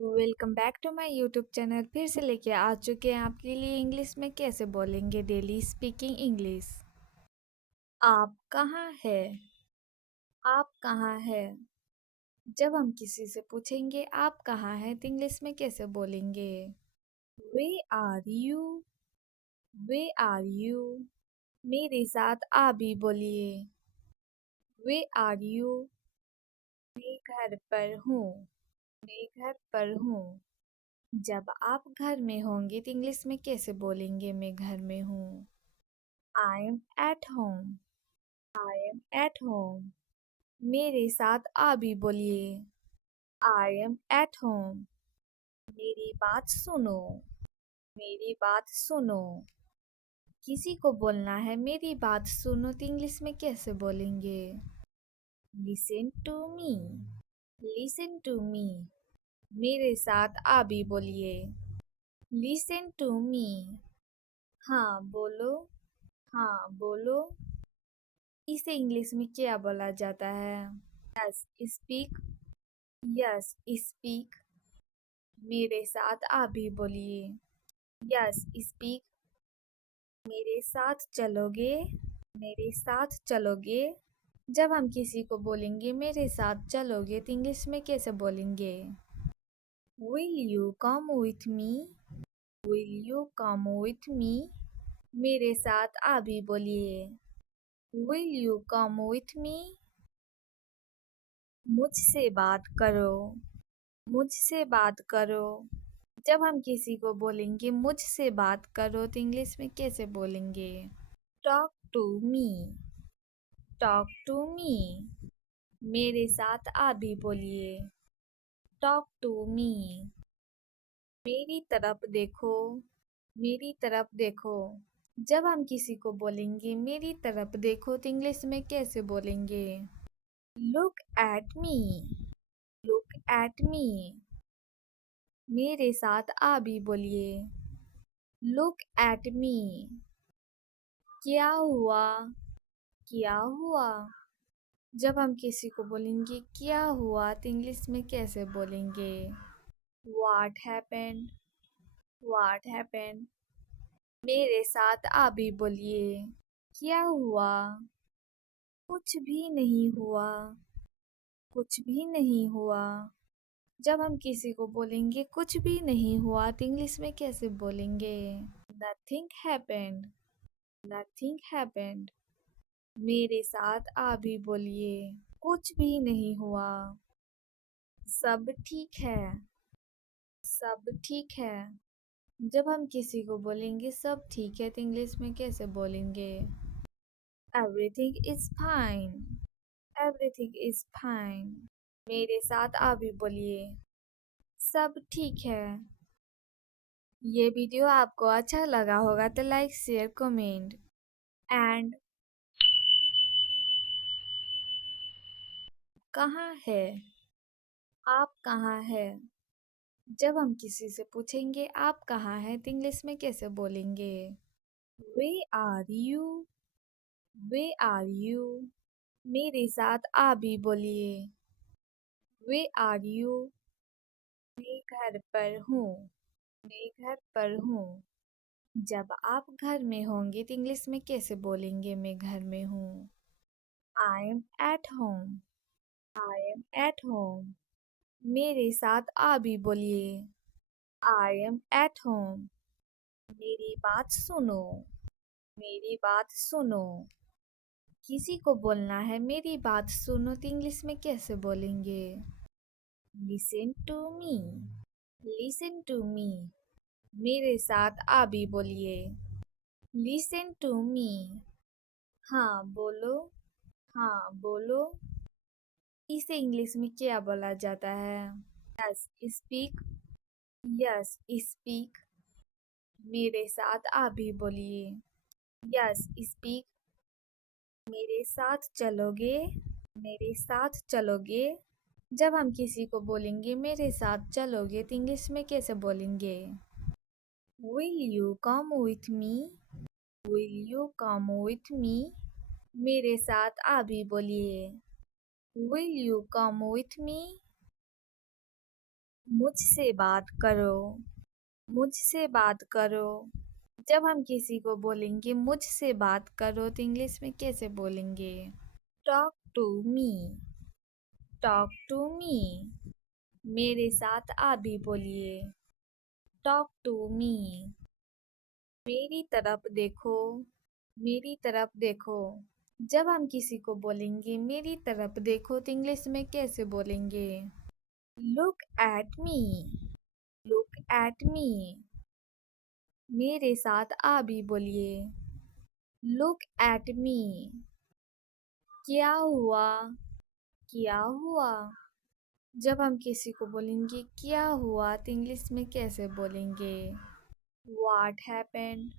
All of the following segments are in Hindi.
Welcome back to my YouTube channel. फिर से लेके आ चुके हैं आपके लिए इंग्लिश में कैसे बोलेंगे डेली स्पीकिंग इंग्लिश। आप कहाँ है? आप कहाँ है? जब हम किसी से पूछेंगे आप कहाँ है तो इंग्लिश में कैसे बोलेंगे? Where are you? Where are you? मेरे साथ आप भी बोलिए। Where are you? मैं घर पर हूँ। मैं घर पर हूँ। जब आप घर में होंगे तो इंग्लिश में कैसे बोलेंगे मैं घर में हूँ? I am at home. I am at home. मेरे साथ आप भी बोलिए। I am at home. मेरी बात सुनो। मेरी बात सुनो। किसी को बोलना है मेरी बात सुनो तो इंग्लिश में कैसे बोलेंगे? Listen to me. Listen to me. मेरे साथ आप भी बोलिए। Listen to me. हाँ बोलो। हाँ बोलो। इसे इंग्लिश में क्या बोला जाता है? Yes speak. Yes speak. मेरे साथ आप भी बोलिए। Yes speak. मेरे साथ चलोगे? मेरे साथ चलोगे? जब हम किसी को बोलेंगे मेरे साथ चलोगे तो इंग्लिश में कैसे बोलेंगे? Will you come with me? Will you come with me? मेरे साथ आप भी बोलिए। Will you come with me? मुझसे बात करो। मुझसे बात करो। जब हम किसी को बोलेंगे मुझसे बात करो तो इंग्लिश में कैसे बोलेंगे? Talk to me. Talk to me. मेरे साथ आप भी बोलिए। Talk to me. मेरी तरफ देखो। मेरी तरफ देखो। जब हम किसी को बोलेंगे मेरी तरफ देखो तो इंग्लिश में कैसे बोलेंगे? Look at me. Look at me. मेरे साथ आप भी बोलिए। Look at me. क्या हुआ? क्या हुआ? जब हम किसी को बोलेंगे क्या हुआ तो इंग्लिश में कैसे बोलेंगे? What happened? What happened? मेरे साथ आप भी बोलिए। क्या हुआ? कुछ भी नहीं हुआ। कुछ भी नहीं हुआ। जब हम किसी को बोलेंगे कुछ भी नहीं हुआ तो इंग्लिश में कैसे बोलेंगे? Nothing happened. Nothing happened. मेरे साथ आप भी बोलिए। कुछ भी नहीं हुआ। सब ठीक है। सब ठीक है। जब हम किसी को बोलेंगे सब ठीक है तो इंग्लिश में कैसे बोलेंगे? Everything is fine. Everything is fine. मेरे साथ आप भी बोलिए। सब ठीक है। ये वीडियो आपको अच्छा लगा होगा तो लाइक शेयर कमेंट एंड कहाँ है? आप कहाँ है? जब हम किसी से पूछेंगे आप कहाँ है तो इंग्लिश में कैसे बोलेंगे? Where are you? Where are you? मेरे साथ आप भी बोलिए। Where are you? मैं घर पर हूँ। मैं घर पर हूँ। जब आप घर में होंगे तो इंग्लिश में कैसे बोलेंगे मैं घर में हूँ? I am at home. I am at home. मेरे साथ आप भी बोलिए। I am at home. मेरी बात सुनो। मेरी बात सुनो। किसी को बोलना है मेरी बात सुनो तो इंग्लिश में कैसे बोलेंगे? Listen to me. Listen to me. मेरे साथ आप भी बोलिए। Listen to me. हाँ बोलो। हाँ बोलो। इसे इंग्लिश में क्या बोला जाता है? Yes speak. Yes speak. मेरे साथ आप भी बोलिए। Yes speak. मेरे साथ चलोगे? मेरे साथ चलोगे? जब हम किसी को बोलेंगे मेरे साथ चलोगे तो इंग्लिश में कैसे बोलेंगे? Will you come with me? Will you come with me? मेरे साथ आप भी बोलिए। Will you come with me? मुझसे बात करो। मुझसे बात करो। जब हम किसी को बोलेंगे मुझसे बात करो तो इंग्लिश में कैसे बोलेंगे? Talk to me. Talk to me. मेरे साथ आप भी बोलिए। Talk to me. मेरी तरफ देखो। मेरी तरफ देखो। जब हम किसी को बोलेंगे मेरी तरफ देखो तो इंग्लिश में कैसे बोलेंगे? Look at me. Look at me. मेरे साथ आप भी बोलिए। Look at me. क्या हुआ? क्या हुआ? जब हम किसी को बोलेंगे क्या हुआ तो इंग्लिश में कैसे बोलेंगे? What happened?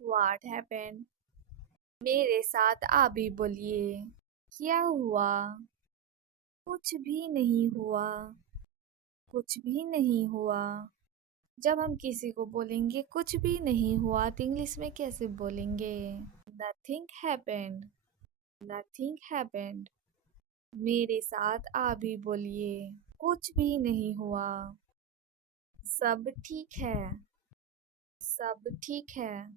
What happened? मेरे साथ आप भी बोलिए। क्या हुआ? कुछ भी नहीं हुआ। कुछ भी नहीं हुआ। जब हम किसी को बोलेंगे कुछ भी नहीं हुआ तो इंग्लिश में कैसे बोलेंगे? Nothing happened. Nothing happened. मेरे साथ आप भी बोलिए। कुछ भी नहीं हुआ। सब ठीक है। सब ठीक है।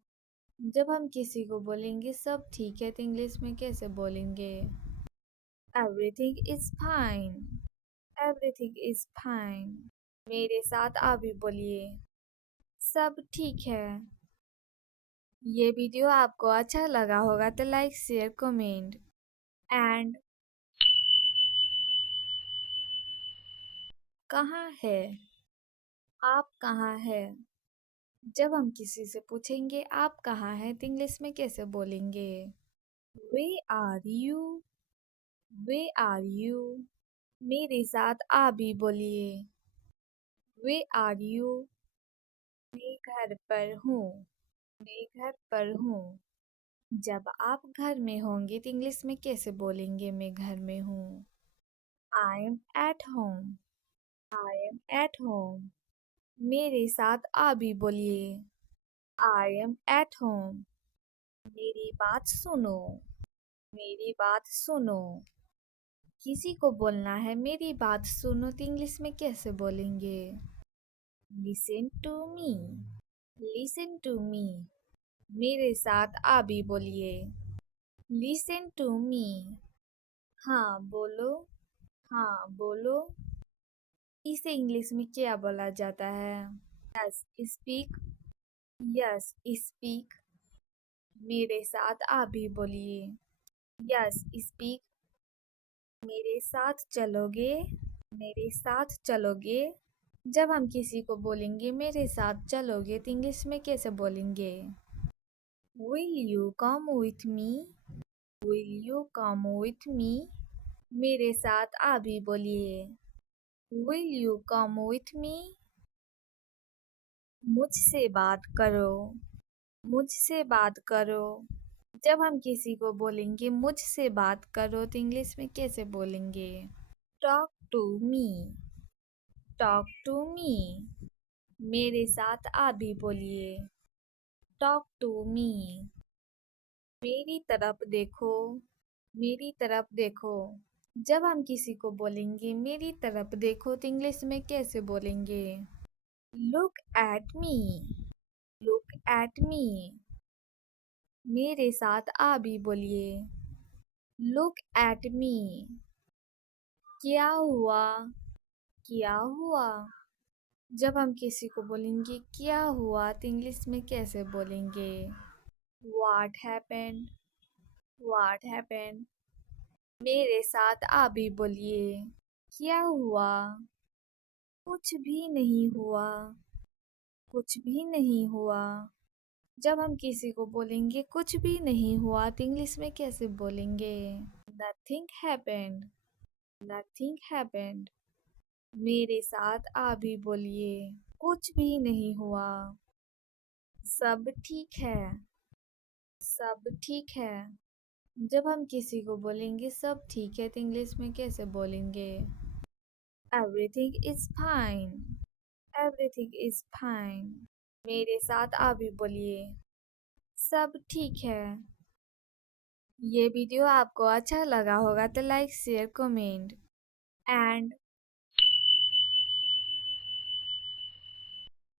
जब हम किसी को बोलेंगे सब ठीक है तो इंग्लिश में कैसे बोलेंगे? Everything is fine. Everything is fine. मेरे साथ आप भी बोलिए। सब ठीक है। ये वीडियो आपको अच्छा लगा होगा तो लाइक शेयर कमेंट एंड कहाँ है? आप कहाँ है? जब हम किसी से पूछेंगे आप कहाँ हैं तो इंग्लिश में कैसे बोलेंगे? Where are you? Where are you? मेरे साथ आप भी बोलिए। Where are you? मैं घर पर हूँ। मैं घर पर हूँ। जब आप घर में होंगे तो इंग्लिश में कैसे बोलेंगे मैं घर में हूँ? I am at home. I am at home. मेरे साथ आप भी बोलिए। I am at home. मेरी बात सुनो। मेरी बात सुनो। किसी को बोलना है मेरी बात सुनो तो इंग्लिश में कैसे बोलेंगे? Listen to me. Listen to me. मेरे साथ आप भी बोलिए। Listen to me. हाँ बोलो। हाँ बोलो। इसे इंग्लिश में क्या बोला जाता है? Yes speak. Yes speak. मेरे साथ आप भी बोलिए। Yes speak. मेरे साथ चलोगे? मेरे साथ चलोगे? जब हम किसी को बोलेंगे मेरे साथ चलोगे तो इंग्लिश में कैसे बोलेंगे? Will you come with me? Will you come with me? मेरे साथ आप भी बोलिए। Will you come with me? मुझसे बात करो। मुझसे बात करो। जब हम किसी को बोलेंगे मुझसे बात करो तो इंग्लिश में कैसे बोलेंगे? Talk to me. Talk to me. मेरे साथ आप भी बोलिए। Talk to me. मेरी तरफ देखो। मेरी तरफ देखो। जब हम किसी को बोलेंगे मेरी तरफ देखो तो इंग्लिश में कैसे बोलेंगे? Look at me. Look at me. मेरे साथ आप भी बोलिए। Look at me. क्या हुआ? क्या हुआ? जब हम किसी को बोलेंगे क्या हुआ तो इंग्लिश में कैसे बोलेंगे? What happened? What happened? मेरे साथ आप भी बोलिए। क्या हुआ? कुछ भी नहीं हुआ। कुछ भी नहीं हुआ। जब हम किसी को बोलेंगे कुछ भी नहीं हुआ तो इंग्लिश में कैसे बोलेंगे? Nothing happened. Nothing happened. मेरे साथ आप भी बोलिए। कुछ भी नहीं हुआ। सब ठीक है। सब ठीक है। जब हम किसी को बोलेंगे सब ठीक है तो इंग्लिश में कैसे बोलेंगे? Everything is fine. Everything is fine. मेरे साथ आप भी बोलिए। सब ठीक है। ये वीडियो आपको अच्छा लगा होगा तो लाइक शेयर कमेंट एंड